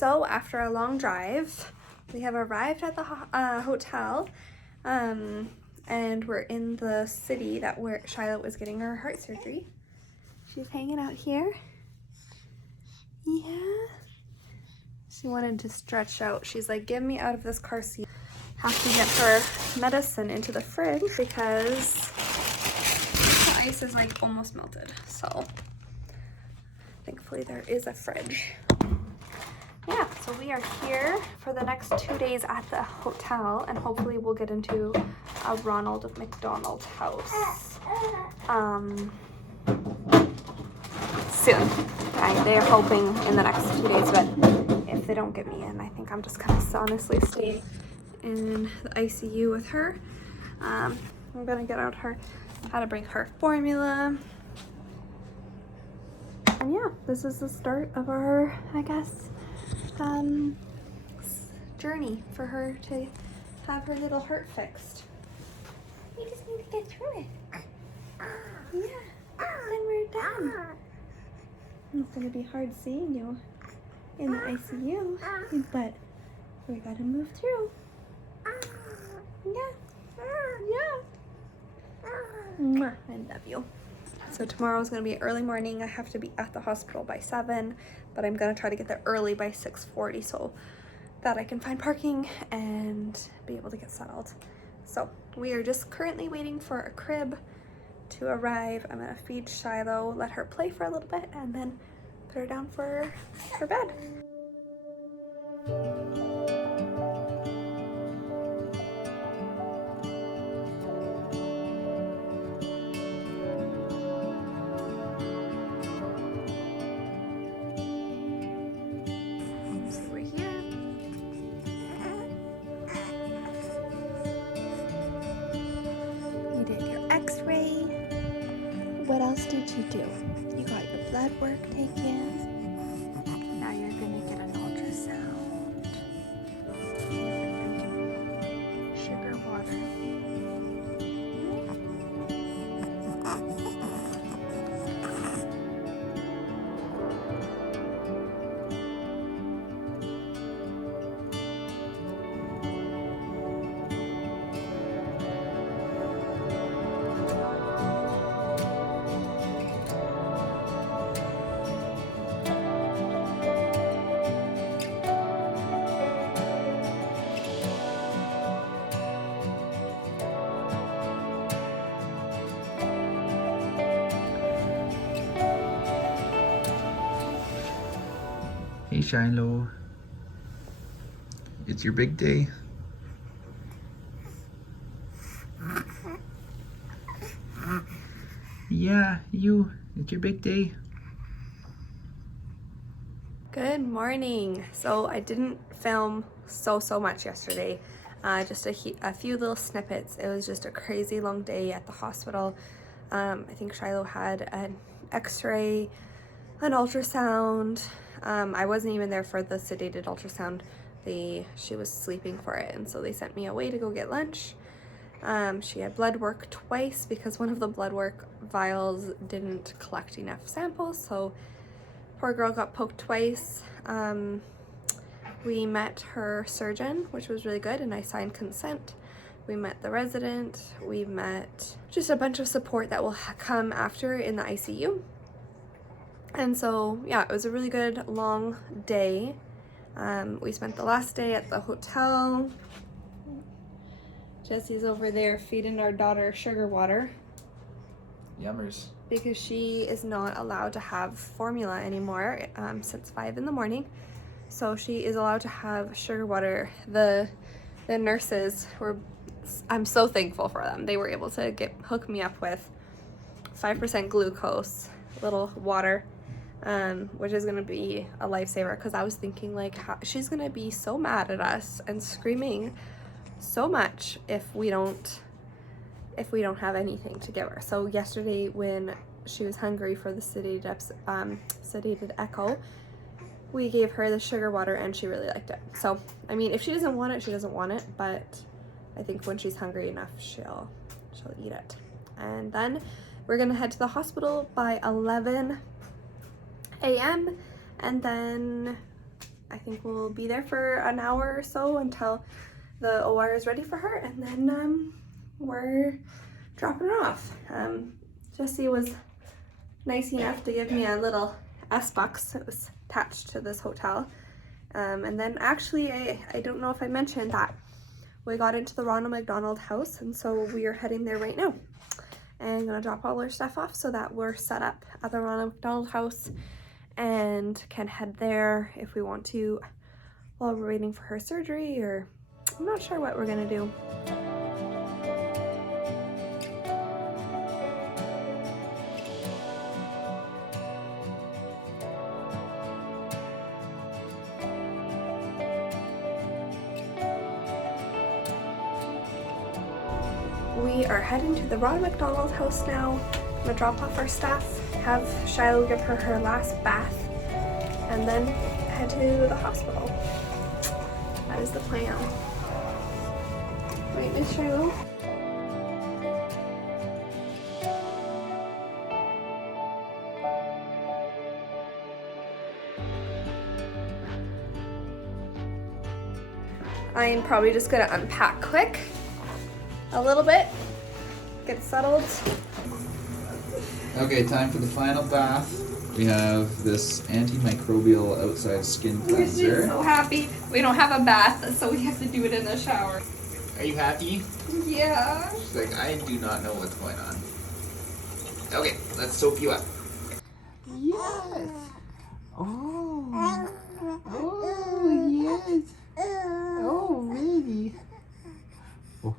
So after a long drive, we have arrived at the hotel, and we're in the city where Shiloh is getting her heart surgery. She's hanging out here. Yeah. She wanted to stretch out. She's like, get me out of this car seat. Have to get her medicine into the fridge because the ice is like almost melted. So thankfully there is a fridge. Yeah, so we are here for the next 2 days at the hotel, and hopefully we'll get into a Ronald McDonald house soon. They are hoping in the next 2 days, but if they don't get me in, I think I'm just gonna honestly stay in the ICU with her. I'm gonna get out how to bring her formula. And yeah, this is the start of our, I guess, journey for her to have her little heart fixed. We just need to get through it. Yeah, then we're done. It's gonna be hard seeing you in the ICU, but we gotta move through. Yeah. Mwah, I love you. So tomorrow is gonna be early morning. I have to be at the hospital by 7, but I'm gonna try to get there early by 6:40 so that I can find parking and be able to get settled. So we are just currently waiting for a crib to arrive. I'm gonna feed Shiloh, let her play for a little bit, and then put her down for bed. So we're here. You did your x-ray. What else did you do? You got your blood work taken. Now you're gonna get an ultrasound. Sugar water. Hey Shiloh, it's your big day. Yeah, it's your big day. Good morning. So I didn't film so much yesterday, just a few little snippets. It was just a crazy long day at the hospital. I think Shiloh had an x-ray, an ultrasound. I wasn't even there for the sedated ultrasound. She was sleeping for it, and so they sent me away to go get lunch. She had blood work twice because one of the blood work vials didn't collect enough samples, so poor girl got poked twice. We met her surgeon, which was really good, and I signed consent. We met the resident. We met just a bunch of support that will come after in the ICU. And so, yeah, it was a really good long day. We spent the last day at the hotel. Jesse's over there feeding our daughter sugar water. Yummers. Because she is not allowed to have formula anymore since 5 in the morning. So she is allowed to have sugar water. The nurses I'm so thankful for them. They were able to hook me up with 5% glucose, little water, which is gonna be a lifesaver, because I was thinking like she's gonna be so mad at us and screaming so much if we don't have anything to give her. So yesterday when she was hungry for the sedated echo, we gave her the sugar water and she really liked it. So I mean, if she doesn't want it, she doesn't want it, but I think when she's hungry enough, she'll eat it. And then we're gonna head to the hospital by 11 a.m. and then I think we'll be there for an hour or so until the OR is ready for her, and then we're dropping her off. Jesse was nice enough to give me a little S-Box that was attached to this hotel. And then actually, I don't know if I mentioned that we got into the Ronald McDonald house, and so we are heading there right now. And I'm gonna drop all our stuff off so that we're set up at the Ronald McDonald house and can head there if we want to while we're waiting for her surgery, or I'm not sure what we're gonna do. We are heading to the Ronald McDonald house now. I'm gonna drop off our stuff, have Shiloh give her her last bath, and then head to the hospital. That is the plan. Right, Miss Shiloh? I'm probably just gonna unpack quick a little bit, get settled. Okay, time for the final bath. We have this antimicrobial outside skin She's cleanser. so happy. We don't have a bath, so we have to do it in the shower. Are you happy? Yeah. She's like, I do not know what's going on. Okay, let's soap you up. Yes. Oh. Oh, yes. Oh, really? Oh.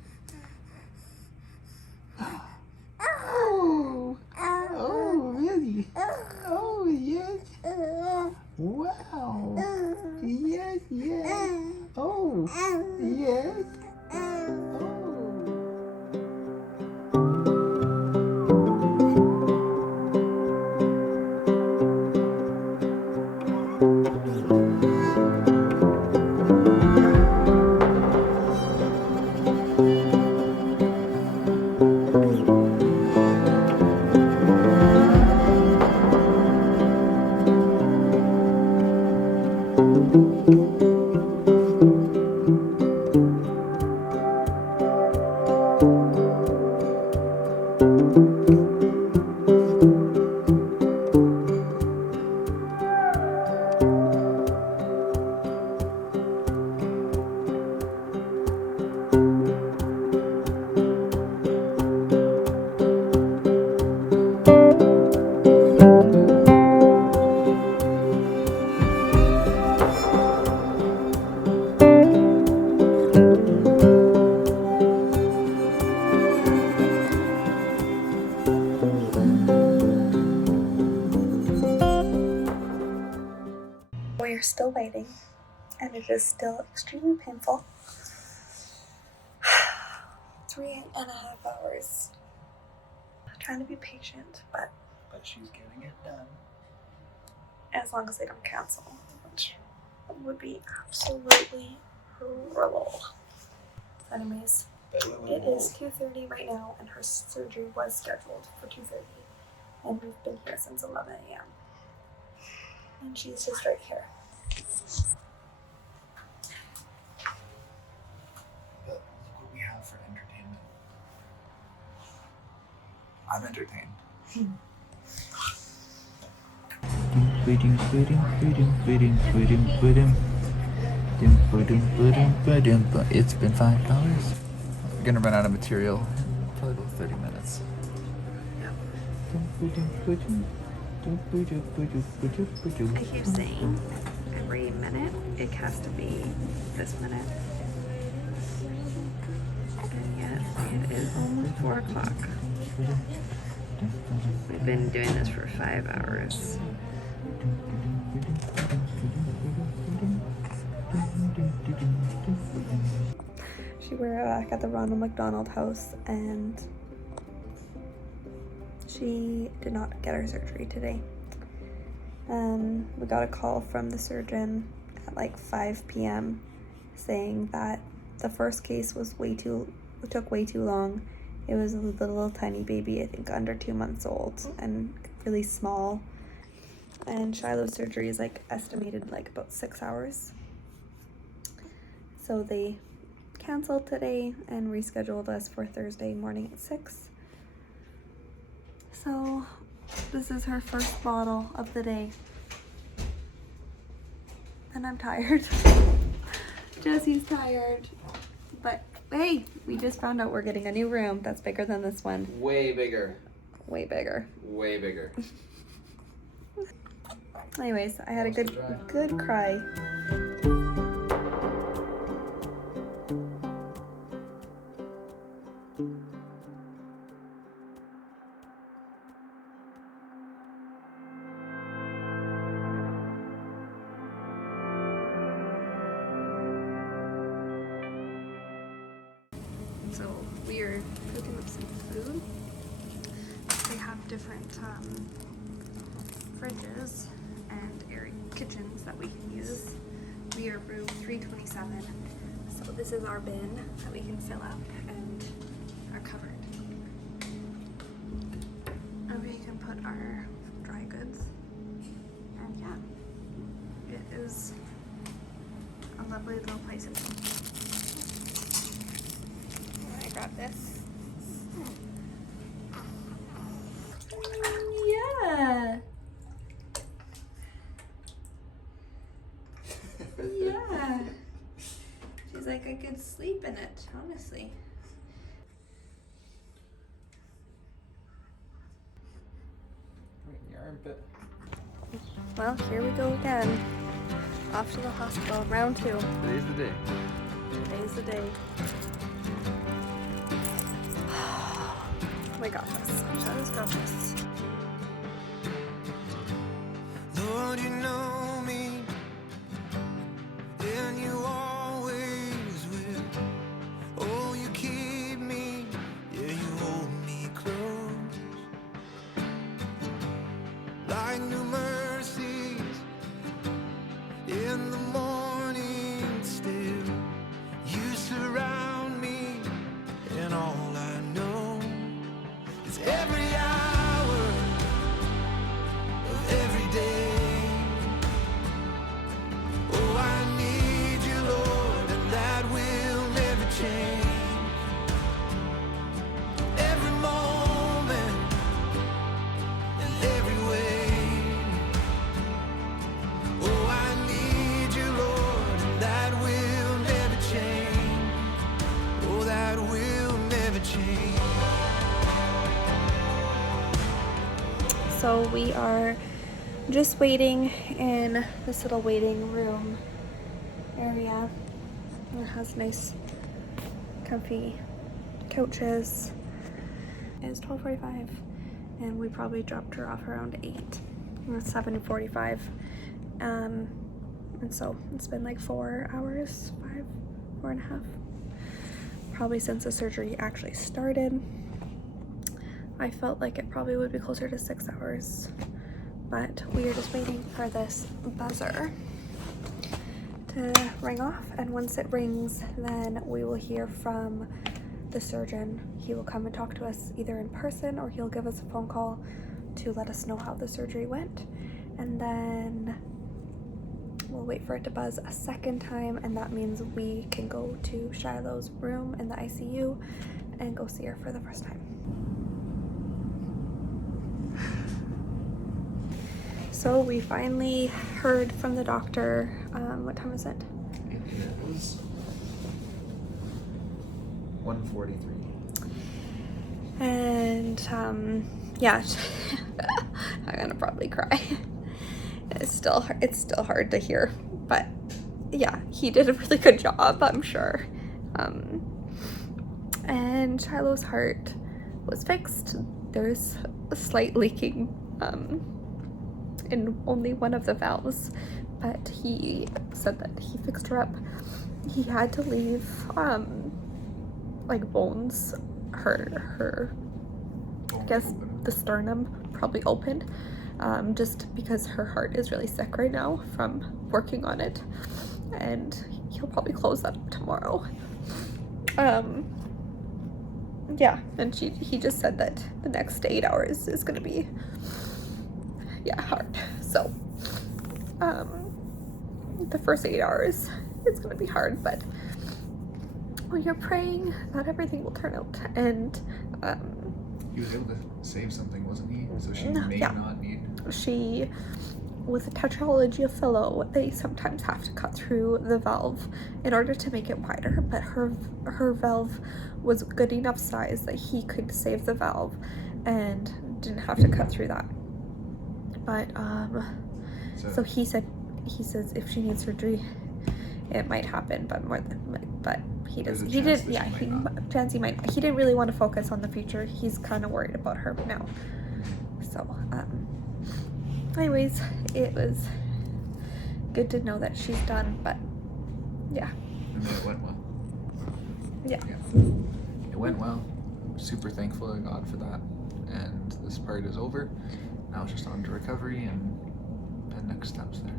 Oh. Oh, really? Oh, yes. Wow. Yes, yes. Oh, yes. Oh. We are still waiting, and it is still extremely painful. 3.5 hours. I'm trying to be patient, but she's getting it done. as long as they don't cancel, which would be absolutely horrible. Anyways, it is 2:30 right now, and her surgery was scheduled for 2:30, and we've been here since 11 a.m. And she's just right here. But look what we have for entertainment. I'm entertained. It's been $5. We're gonna run out of material in probably about 30 minutes. I keep saying every minute it has to be this minute. And yet it is almost 4 o'clock. We've been doing this for 5 hours. We're back at the Ronald McDonald house, and she did not get her surgery today. We got a call from the surgeon at like 5 p.m. saying that the first case was took way too long. It was a little tiny baby, I think under 2 months old, and really small. and Shiloh's surgery is like estimated like about 6 hours. So they canceled today and rescheduled us for Thursday morning at 6. So this is her first bottle of the day. And I'm tired. Jesse's tired. But hey, we just found out we're getting a new room that's bigger than this one. Way bigger. Way bigger. Way bigger. Anyways, I had a good cry. So we are cooking up some food. They have different fridges and area kitchens that we can use. We are room 327. So this is our bin that we can fill up and our cupboard. And we can put our dry goods. And yeah, it is a lovely little place. I grab this. Yeah. Yeah. She's like, I could sleep in it, honestly. Your armpit. Well, here we go again. Off to the hospital, round 2. Today's the day. Today's the day. We got this. Shadow's got this. Lord, you know me, and you always will. Oh, you keep me, yeah, you hold me close. Like new mercies in the morning still. You surround me, and all I know is every hour of every day. Oh, I need you, Lord, and that will never change. Every moment and every way. Oh, I need you, Lord, and that will never change. Oh, that will never change. So we are just waiting in this little waiting room area. It has nice comfy couches. It's 12:45 and we probably dropped her off around 8. It's 7:45. And so it's been like 4 hours, 4.5. Probably since the surgery actually started. I felt like it probably would be closer to 6 hours, but we are just waiting for this buzzer to ring off, and once it rings, then we will hear from the surgeon. He will come and talk to us either in person or he'll give us a phone call to let us know how the surgery went, and then we'll wait for it to buzz a second time, and that means we can go to Shiloh's room in the ICU and go see her for the first time. So we finally heard from the doctor. What time is it? It was 1:43. And yeah, I'm gonna probably cry. It's still hard to hear, but yeah, he did a really good job, I'm sure. And Shiloh's heart was fixed. There's a slight leaking in only one of the valves, but he said that he fixed her up. He had to leave like bones, her I guess the sternum probably opened, just because her heart is really sick right now from working on it, and he'll probably close that up tomorrow. Yeah, and he just said that the next 8 hours is gonna be hard. So, the first 8 hours, it's gonna be hard, but we are praying that everything will turn out. And he was able to save something, wasn't he? So she may yeah. not need. She, with a tetralogy of Shiloh, they sometimes have to cut through the valve in order to make it wider, but her valve was good enough size that he could save the valve and didn't have to cut through that. But so he says if she needs surgery, it might happen, but he didn't he didn't really want to focus on the future. He's kind of worried about her now. So anyways, it was good to know that she's done, but yeah. And it went well. Yeah. It went well. I'm super thankful to God for that. And this part is over. Now it's just on to recovery and next steps there.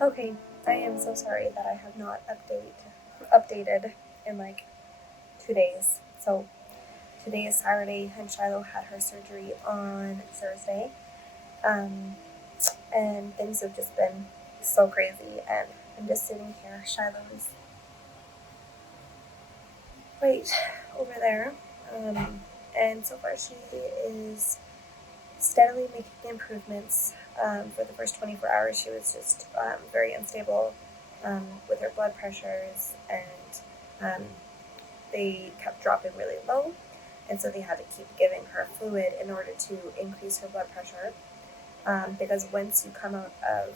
Okay, I am so sorry that I have not updated in like 2 days. So today is Saturday and Shiloh had her surgery on Thursday. And things have just been so crazy, and I'm just sitting here. Shiloh is right over there. And so far she is steadily making improvements. For the first 24 hours, she was just very unstable with her blood pressures, and they kept dropping really low, and so they had to keep giving her fluid in order to increase her blood pressure, because once you come out of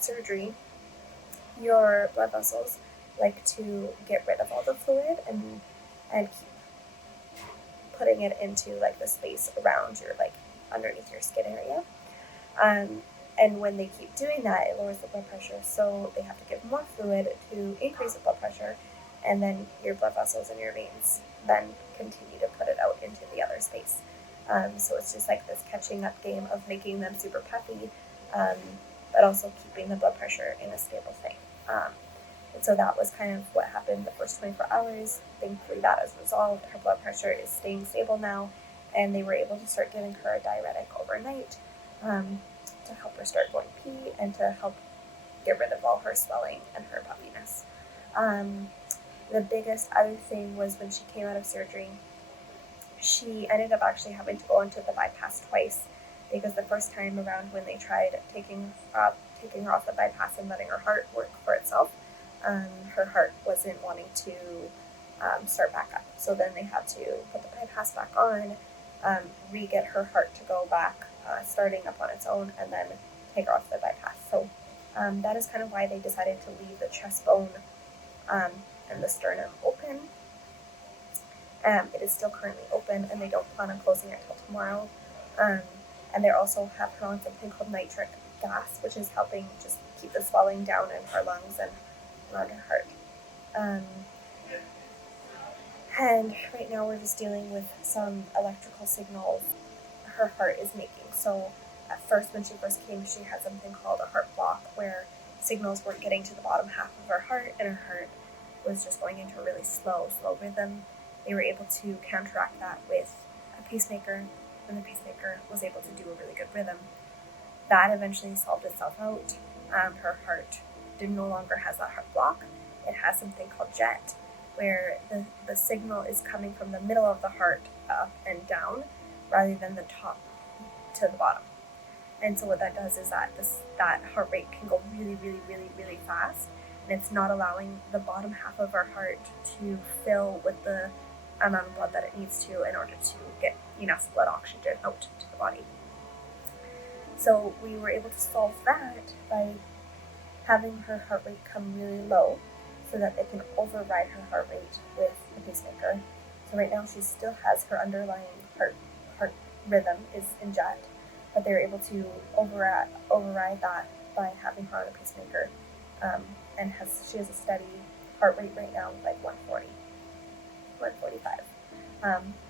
surgery, your blood vessels like to get rid of all the fluid and keep putting it into like the space around your like underneath your skin area. And when they keep doing that, it lowers the blood pressure. So they have to give more fluid to increase the blood pressure, and then your blood vessels and your veins then continue to put it out into the other space. So it's just like this catching up game of making them super puffy, but also keeping the blood pressure in a stable thing. And so that was kind of what happened the first 24 hours. Thankfully that is resolved. Her blood pressure is staying stable now, and they were able to start giving her a diuretic overnight to help her start going pee and to help get rid of all her swelling and her puffiness. The biggest other thing was when she came out of surgery, she ended up actually having to go into the bypass twice, because the first time around when they tried taking her off the bypass and letting her heart work for itself, her heart wasn't wanting to start back up. So then they had to put the bypass back on, re-get her heart to go back, starting up on its own, and then take her off the bypass. So that is kind of why they decided to leave the chest bone and the sternum open. It is still currently open, and they don't plan on closing it until tomorrow. And they also have her on something called nitric gas, which is helping just keep the swelling down in her lungs and around her heart. And right now we're just dealing with some electrical signals her heart is making. So at first, when she first came, she had something called a heart block, where signals weren't getting to the bottom half of her heart, and her heart was just going into a really slow rhythm. They were able to counteract that with a pacemaker, and the pacemaker was able to do a really good rhythm. That eventually solved itself out. Her heart no longer has that heart block. It has something called jet, where the signal is coming from the middle of the heart up and down, rather than the top to the bottom. And so what that does is that that heart rate can go really, really, really, really fast, and it's not allowing the bottom half of our heart to fill with the amount of blood that it needs to in order to get enough blood oxygen out to the body. So we were able to solve that by having her heart rate come really low, so that they can override her heart rate with the pacemaker. So right now she still has her underlying heart rhythm is in jet, but they're able to override that by having her on a pacemaker, and she has a steady heart rate right now, like 140, 145.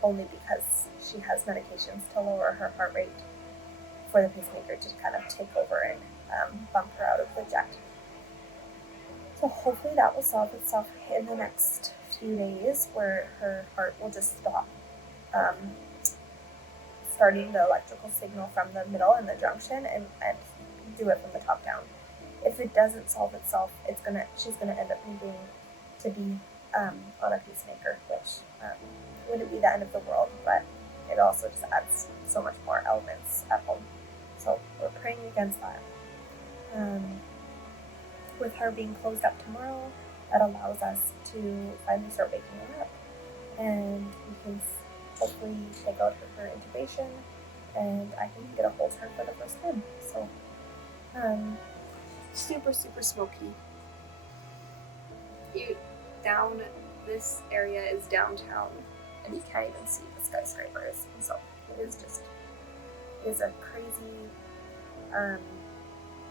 Only because she has medications to lower her heart rate for the pacemaker to kind of take over and bump her out of the jet. So hopefully that will solve itself in the next few days, where her heart will just stop starting the electrical signal from the middle and the junction, and do it from the top down. If it doesn't solve itself, she's gonna end up needing to be on a pacemaker, which wouldn't be the end of the world, but it also just adds so much more elements at home. So we're praying against that. With her being closed up tomorrow, that allows us to finally start waking her up, and we can hopefully take out her intubation, and I can get a hold of her for the first time. So super smoky. This area is downtown, and you can't even see the skyscrapers, and so it is a crazy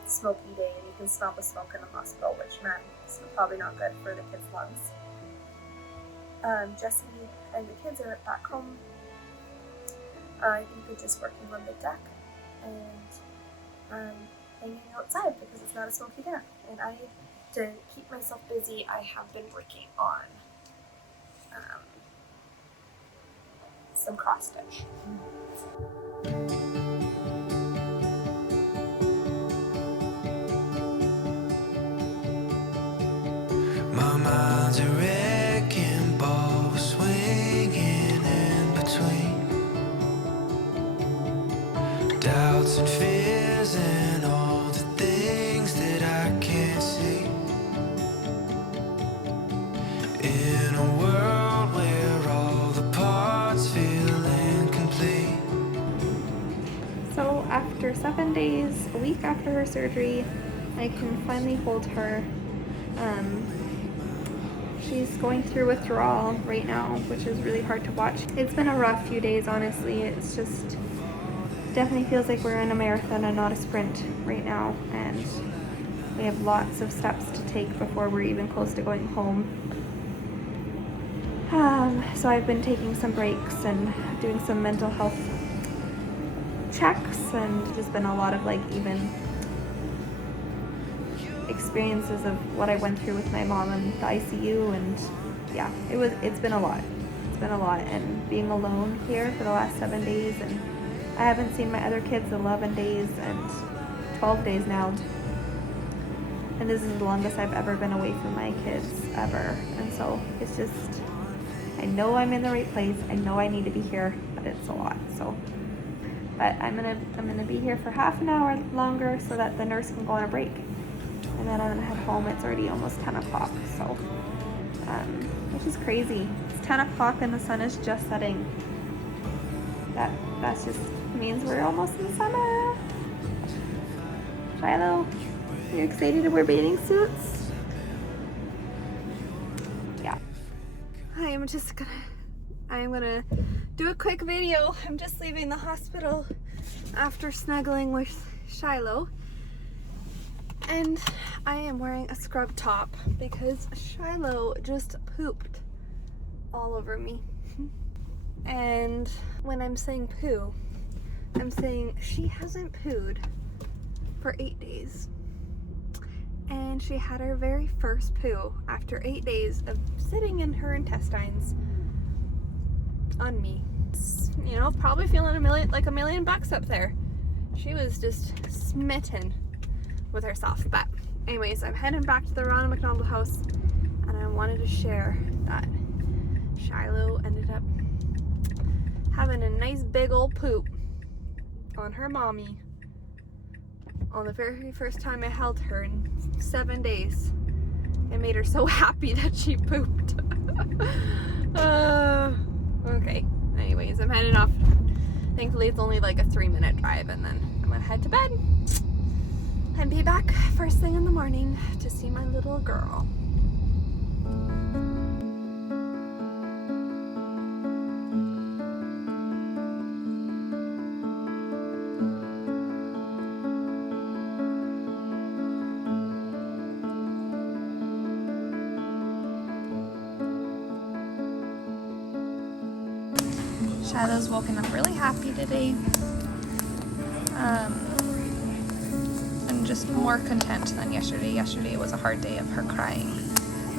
smoky day, and you can smell the smoke in the hospital, which, man, is probably not good for the kids' lungs. Jesse and the kids are back home. I think they're just working on the deck and hanging outside because it's not a smoky deck. And to keep myself busy, I have been working on some cross stitch. My mind's a wrecking ball, swinging in between doubts and fears and all the things that I can't see. In a world where all the parts feel incomplete. So after 7 days, a week after her surgery, I can finally hold her. She's going through withdrawal right now, which is really hard to watch. It's been a rough few days, honestly. It's just definitely feels like we're in a marathon and not a sprint right now, and we have lots of steps to take before we're even close to going home. So I've been taking some breaks and doing some mental health checks, and just been a lot of even experiences of what I went through with my mom in the ICU, and yeah, it's been a lot. It's been a lot, and being alone here for the last 7 days, and I haven't seen my other kids 11 days and 12 days now, and this is the longest I've ever been away from my kids ever. And so it's just, I know I'm in the right place, I know I need to be here, but it's a lot. So but I'm gonna be here for half an hour longer so that the nurse can go on a break, and then I'm gonna head home. It's already almost 10 o'clock, so which is crazy. It's 10 o'clock and the sun is just setting. That just means we're almost in summer. Shiloh, are you excited to wear bathing suits? Yeah. I'm gonna do a quick video. I'm just leaving the hospital after snuggling with Shiloh, and I am wearing a scrub top because Shiloh just pooped all over me. And when I'm saying poo, I'm saying she hasn't pooed for 8 days. And she had her very first poo after 8 days of sitting in her intestines on me. You know, probably feeling like a million bucks up there. She was just smitten with herself. But anyways, I'm heading back to the Ronald McDonald house, and I wanted to share that Shiloh ended up having a nice big old poop on her mommy on the very first time I held her in 7 days. It made her so happy that she pooped. Okay, anyways, I'm heading off. Thankfully it's only like a 3-minute drive, and then I'm gonna head to bed and be back first thing in the morning to see my little girl. Shiloh's woken up really happy today. And just more content than yesterday. Yesterday was a hard day of her crying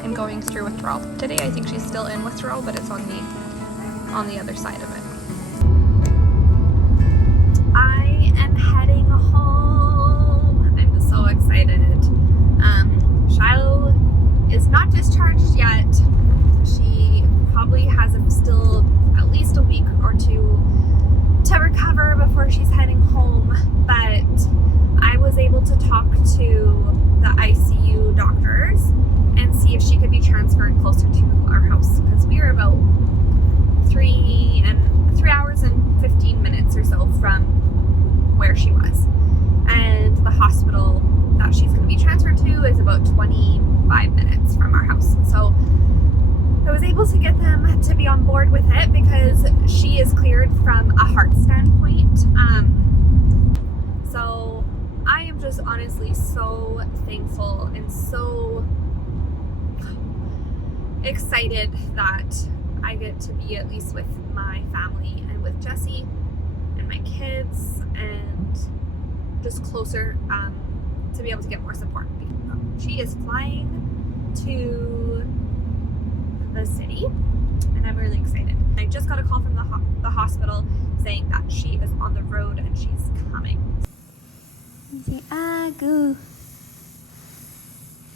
and going through withdrawal. Today I think she's still in withdrawal, but it's on the other side of it. I am heading home. I'm so excited. Shiloh is not discharged yet. She probably has still at least a week or two to recover before she's heading home, but I was able to talk to the ICU doctors and see if she could be transferred closer to our house, because we are about 3 hours and 15 minutes or so from where she was, and the hospital that she's going to be transferred to is about 25 minutes from our house. So I was able to get them to be on board with it because she is cleared from a heart standpoint. So I am just honestly so thankful and so excited that I get to be at least with my family and with Jessie and my kids, and just closer to be able to get more support. She is flying to the city and I'm really excited. I just got a call from the hospital saying that she is on the road and she's coming. You say Agu.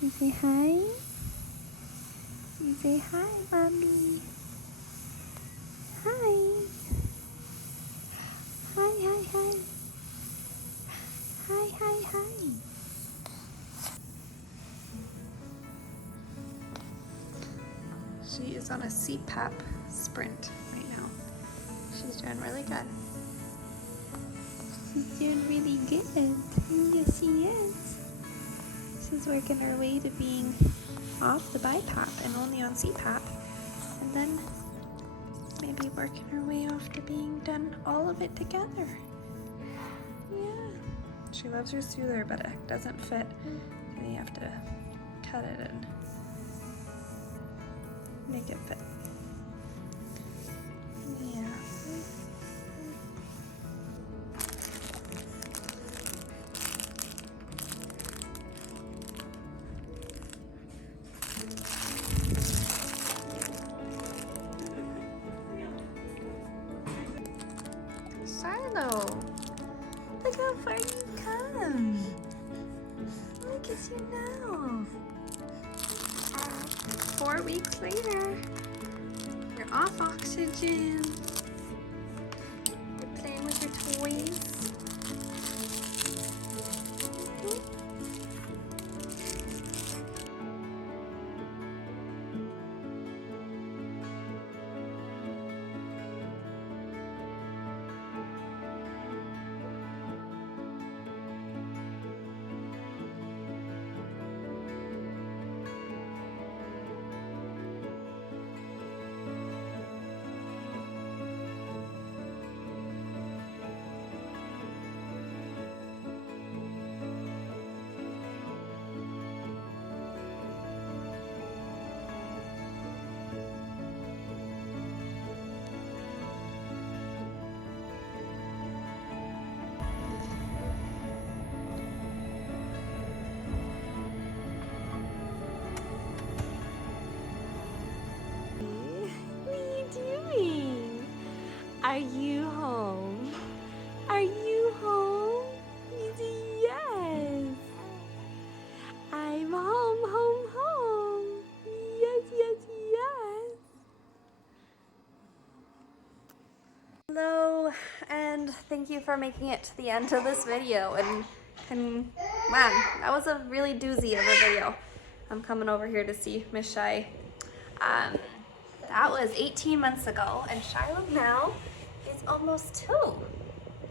You say hi. You say hi, mommy. Hi. Hi, hi, hi. Hi, hi, hi. She is on a CPAP sprint right now. She's doing really good. She's doing really good. Yes, she is. She's working her way to being off the BiPAP and only on CPAP. And then maybe working her way off to being done all of it together. Yeah. She loves her soother, but it doesn't fit. So you have to cut it and make it fit. Yeah. Shiloh, look how far you've come. Look at you now. 4 weeks later, you're off oxygen. You're playing with your toys. Are you home? Are you home? You say yes. I'm home, home, home. Yes, yes, yes. Hello, and thank you for making it to the end of this video. And man, that was a really doozy of a video. I'm coming over here to see Miss Shy. That was 18 months ago, and Shiloh now is almost 2.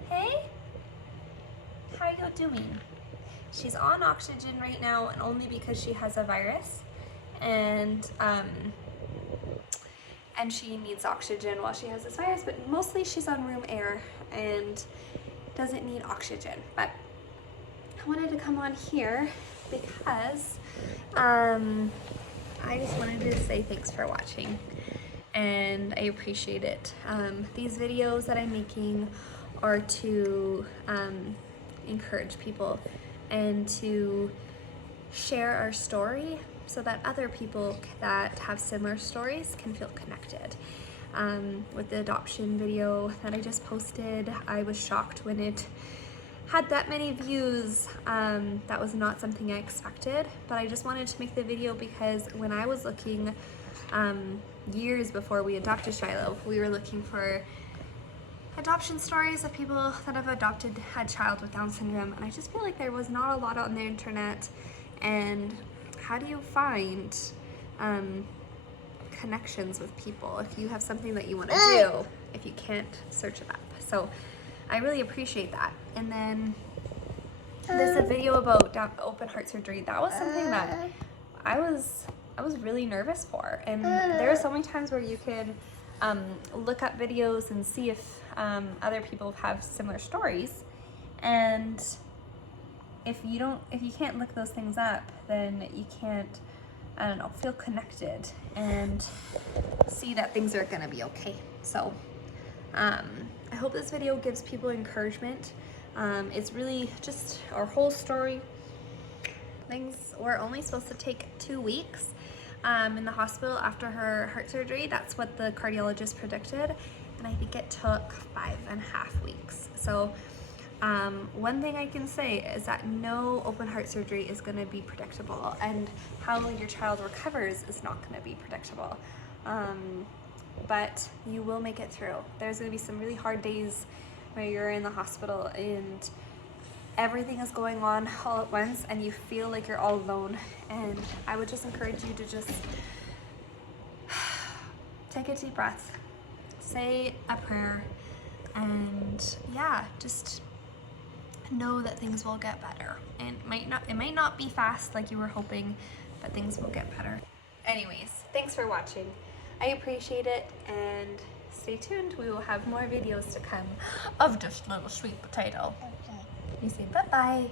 Hey? How you doing? She's on oxygen right now, and only because she has a virus, and she needs oxygen while she has this virus, but mostly she's on room air and doesn't need oxygen. But I wanted to come on here because I just wanted to say thanks for watching. and I appreciate it. These videos that I'm making are to encourage people and to share our story so that other people that have similar stories can feel connected. With the adoption video that I just posted, I was shocked when it had that many views. That was not something I expected, but I just wanted to make the video because when I was looking years before we adopted Shiloh, we were looking for adoption stories of people that have adopted a child with Down syndrome, and I just feel like there was not a lot on the internet. And how do you find connections with people if you have something that you want to do, if you can't search it up? So I really appreciate that. And then there's a video about open heart surgery. That was something that I was really nervous for, and there are so many times where you could look up videos and see if other people have similar stories, and if you can't look those things up, then you can't, I don't know, feel connected and see that things are gonna be okay. So I hope this video gives people encouragement. It's really just our whole story. Things were only supposed to take 2 weeks in the hospital after her heart surgery. That's what the cardiologist predicted, and I think it took 5.5 weeks. So one thing I can say is that no open heart surgery is going to be predictable, and how your child recovers is not going to be predictable. But you will make it through. There's going to be some really hard days where you're in the hospital and everything is going on all at once and you feel like you're all alone. And I would just encourage you to just take a deep breath, say a prayer, and yeah, just know that things will get better. And it might not be fast like you were hoping, but things will get better. Anyways, thanks for watching. I appreciate it, and stay tuned. We will have more videos to come of this little sweet potato. You say bye-bye.